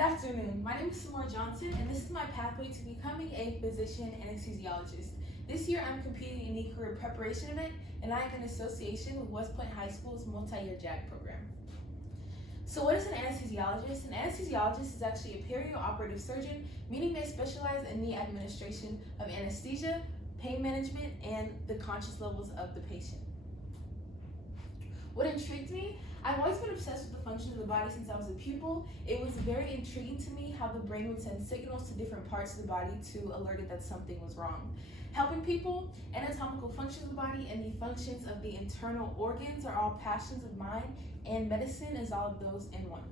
afternoon. My name is Symorah Johnson, and this is my pathway to becoming a physician anesthesiologist. This year, I'm competing in the career preparation event, and I am in association with West Point High School's multi-year JAG program. So what is an anesthesiologist? An anesthesiologist is actually a perioperative surgeon, meaning they specialize in the administration of anesthesia, pain management, and the conscious levels of the patient. What intrigued me? I've always been obsessed with the functions of the body since I was a pupil. It was very intriguing to me how the brain would send signals to different parts of the body to alert it that something was wrong. Helping people, anatomical functions of the body, and the functions of the internal organs are all passions of mine, and medicine is all of those in one.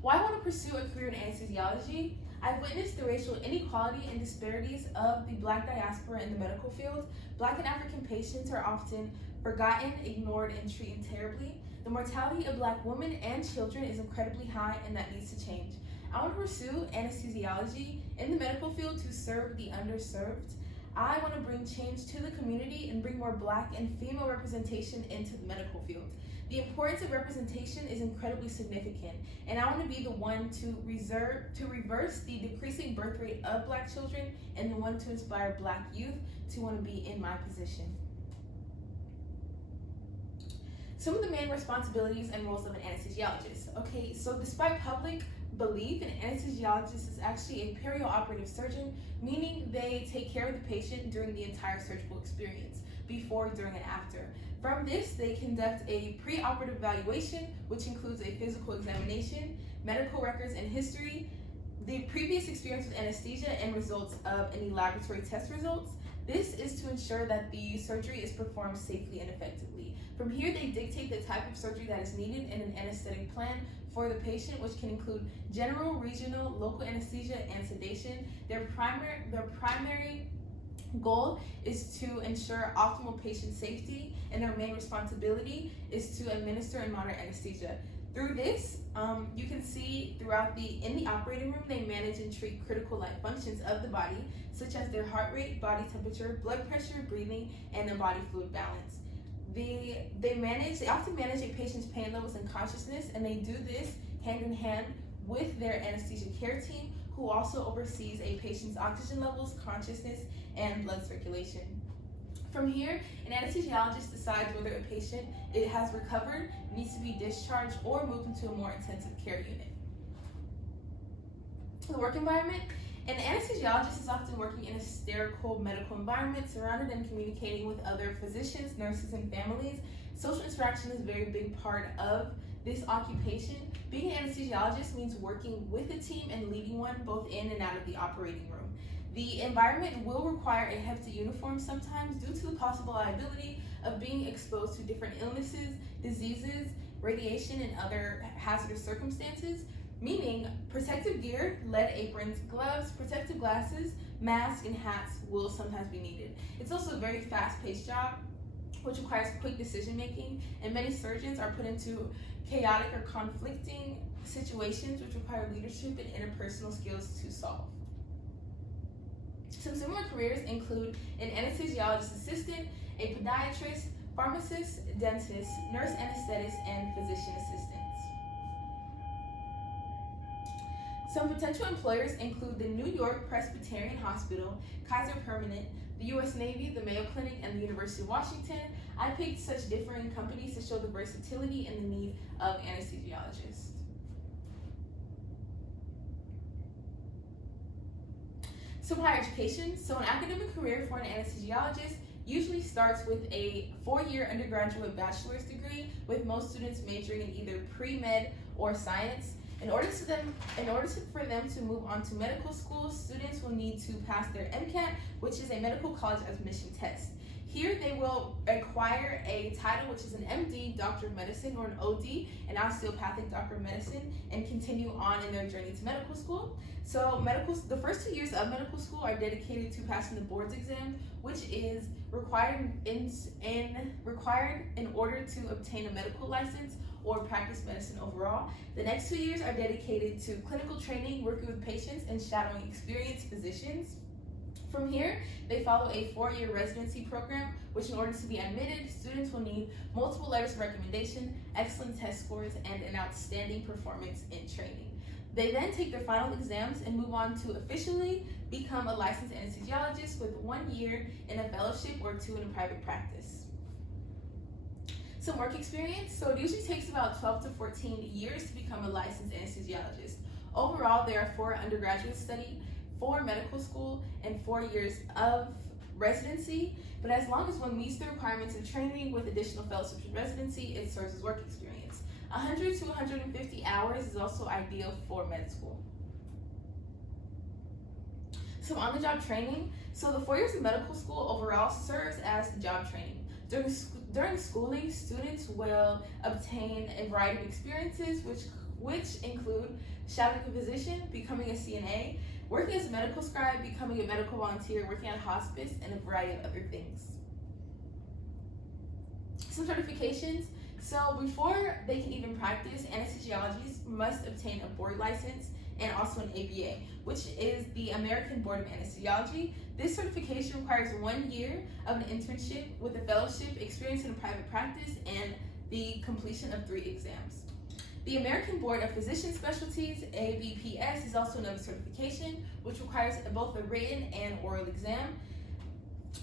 Why I want to pursue a career in anesthesiology? I've witnessed the racial inequality and disparities of the Black diaspora in the medical field. Black and African patients are often forgotten, ignored, and treated terribly. The mortality of Black women and children is incredibly high, and that needs to change. I want to pursue anesthesiology in the medical field to serve the underserved. I want to bring change to the community and bring more Black and female representation into the medical field. The importance of representation is incredibly significant, and I want to be the one to reverse the decreasing birth rate of Black children and the one to inspire Black youth to want to be in my position. Some of the main responsibilities and roles of an anesthesiologist. Okay, so despite public belief, an anesthesiologist is actually a perioperative surgeon, meaning they take care of the patient during the entire surgical experience, before, during, and after. From this, they conduct a preoperative evaluation, which includes a physical examination, medical records and history, the previous experience with anesthesia, and results of any laboratory test results. This is to ensure that the surgery is performed safely and effectively. From here, they dictate the type of surgery that is needed in an anesthetic plan for the patient, which can include general, regional, local anesthesia, and sedation. Their primary goal is to ensure optimal patient safety, and their main responsibility is to administer and monitor anesthesia. Through this, you can see in the operating room, they manage and treat critical life functions of the body, such as their heart rate, body temperature, blood pressure, breathing, and the body fluid balance. They often manage a patient's pain levels and consciousness, and they do this hand in hand with their anesthesia care team, who also oversees a patient's oxygen levels, consciousness, and blood circulation. From here, an anesthesiologist decides whether a patient has recovered, needs to be discharged, or moved into a more intensive care unit. The work environment. An anesthesiologist is often working in a sterile medical environment, surrounded and communicating with other physicians, nurses, and families. Social interaction is a very big part of this occupation. Being an anesthesiologist means working with a team and leading one both in and out of the operating room. The environment will require a hefty uniform sometimes due to the possible liability of being exposed to different illnesses, diseases, radiation, and other hazardous circumstances, meaning protective gear, lead aprons, gloves, protective glasses, masks, and hats will sometimes be needed. It's also a very fast-paced job, which requires quick decision-making, and many surgeons are put into chaotic or conflicting situations which require leadership and interpersonal skills to solve. Some similar careers include an anesthesiologist assistant, a podiatrist, pharmacist, dentist, nurse anesthetist, and physician assistants. Some potential employers include the New York Presbyterian Hospital, Kaiser Permanente, the U.S. Navy, the Mayo Clinic, and the University of Washington. I picked such differing companies to show the versatility and the need of anesthesiologists. Some higher education. So an academic career for an anesthesiologist usually starts with a 4-year undergraduate bachelor's degree, with most students majoring in either pre-med or science. In order for them to move on to medical school, students will need to pass their MCAT, which is a medical college admission test. Here they will acquire a title, which is an MD, Doctor of Medicine, or an OD, an Osteopathic Doctor of Medicine, and continue on in their journey to medical school. So the first 2 years of medical school are dedicated to passing the boards exam, which is required in order to obtain a medical license or practice medicine overall. The next 2 years are dedicated to clinical training, working with patients, and shadowing experienced physicians. From here, they follow a 4-year residency program, which in order to be admitted, students will need multiple letters of recommendation, excellent test scores, and an outstanding performance in training. They then take their final exams and move on to officially become a licensed anesthesiologist with 1 year in a fellowship or 2 in a private practice. Some work experience. So it usually takes about 12 to 14 years to become a licensed anesthesiologist. Overall, there are 4 undergraduate study, 4 medical school, and 4 years of residency. But as long as one meets the requirements of training with additional fellowships and residency, it serves as work experience. 100 to 150 hours is also ideal for med school. Some on-the-job training. So the 4 years of medical school overall serves as job training. During schooling, students will obtain a variety of experiences, which include shadowing a physician, becoming a CNA, working as a medical scribe, becoming a medical volunteer, working at a hospice, and a variety of other things. Some certifications. So before they can even practice, anesthesiologists must obtain a board license and also an ABA, which is the American Board of Anesthesiology. This certification requires 1 year of an internship with a fellowship, experience in a private practice, and the completion of 3 exams. The American Board of Physician Specialties, ABPS, is also another certification, which requires both a written and oral exam.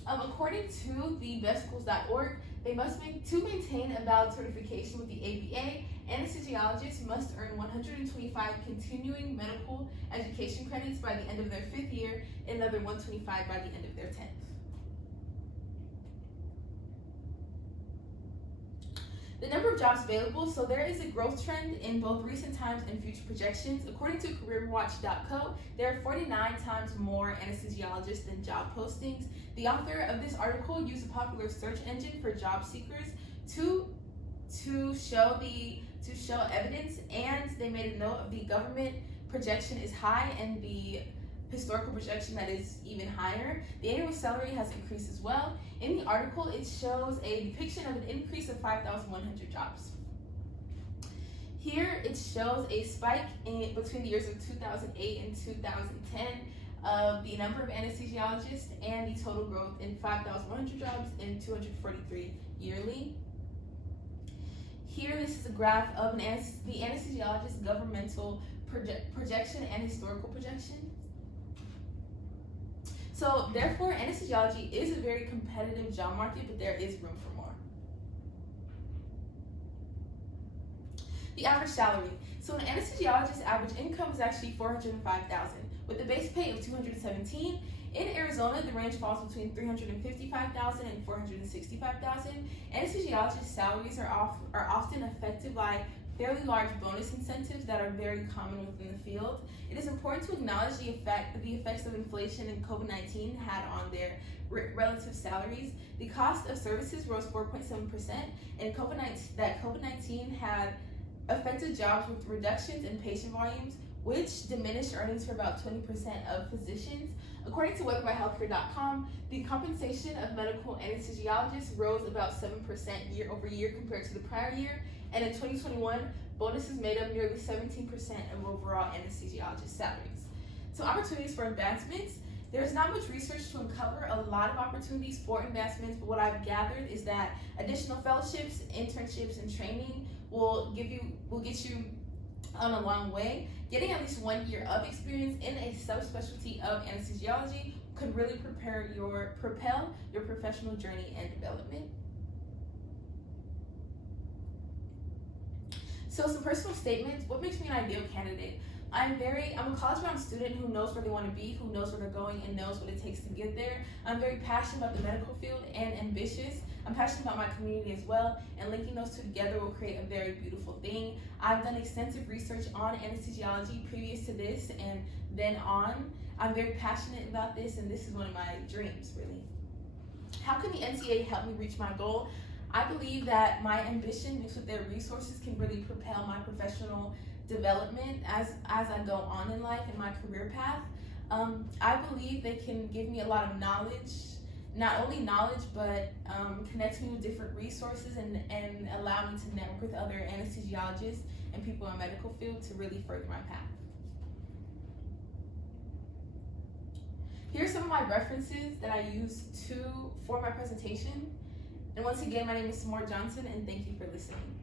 According to the bestschools.org, they must maintain a valid certification with the ABA. Anesthesiologists must earn 125 continuing medical education credits by the end of their 5th year, and another 125 by the end of their 10th. The number of jobs available. So there is a growth trend in both recent times and future projections. According to careerwatch.co, there are 49 times more anesthesiologists than job postings. The author of this article used a popular search engine for job seekers to show evidence, and they made a note of the government projection is high and the historical projection that is even higher. The annual salary has increased as well. In the article, it shows a depiction of an increase of 5,100 jobs. Here, it shows a spike between the years of 2008 and 2010 of the number of anesthesiologists and the total growth in 5,100 jobs and 243 yearly. Here, this is a graph of the anesthesiologist governmental projection and historical projection. So therefore, anesthesiology is a very competitive job market, but there is room for more. The average salary. So an anesthesiologist's average income is actually $405,000, with a base pay of $217,000. In Arizona, the range falls between $355,000 and $465,000. Anesthesiologist salaries are often affected by fairly large bonus incentives that are very common within the field. It is important to acknowledge the effects of inflation and COVID-19 had on their relative salaries. The cost of services rose 4.7%, and COVID-19 had affected jobs with reductions in patient volumes, which diminished earnings for about 20% of physicians. According to weatherbyhealthcare.com, the compensation of medical anesthesiologists rose about 7% year over year compared to the prior year, and in 2021, bonuses made up nearly 17% of overall anesthesiologist salaries. So opportunities for advancements. There's not much research to uncover a lot of opportunities for advancements, but what I've gathered is that additional fellowships, internships, and training will get you on a long way. Getting at least 1 year of experience in a subspecialty of anesthesiology could really propel your professional journey and development. So some personal statements. What makes me an ideal candidate? I'm a college-bound student who knows where they want to be, who knows where they're going, and knows what it takes to get there. I'm very passionate about the medical field and ambitious. I'm passionate about my community as well, and linking those two together will create a very beautiful thing. I've done extensive research on anesthesiology previous to this and then on. I'm very passionate about this, and this is one of my dreams, really. How can the NCA help me reach my goal? I believe that my ambition mixed with their resources can really propel my professional development as I go on in life and my career path. I believe they can give me a lot of knowledge, not only knowledge, but connect me with different resources and allow me to network with other anesthesiologists and people in the medical field to really further my path. Here's some of my references that I used for my presentation. And once again, my name is Symorah Johnson, and thank you for listening.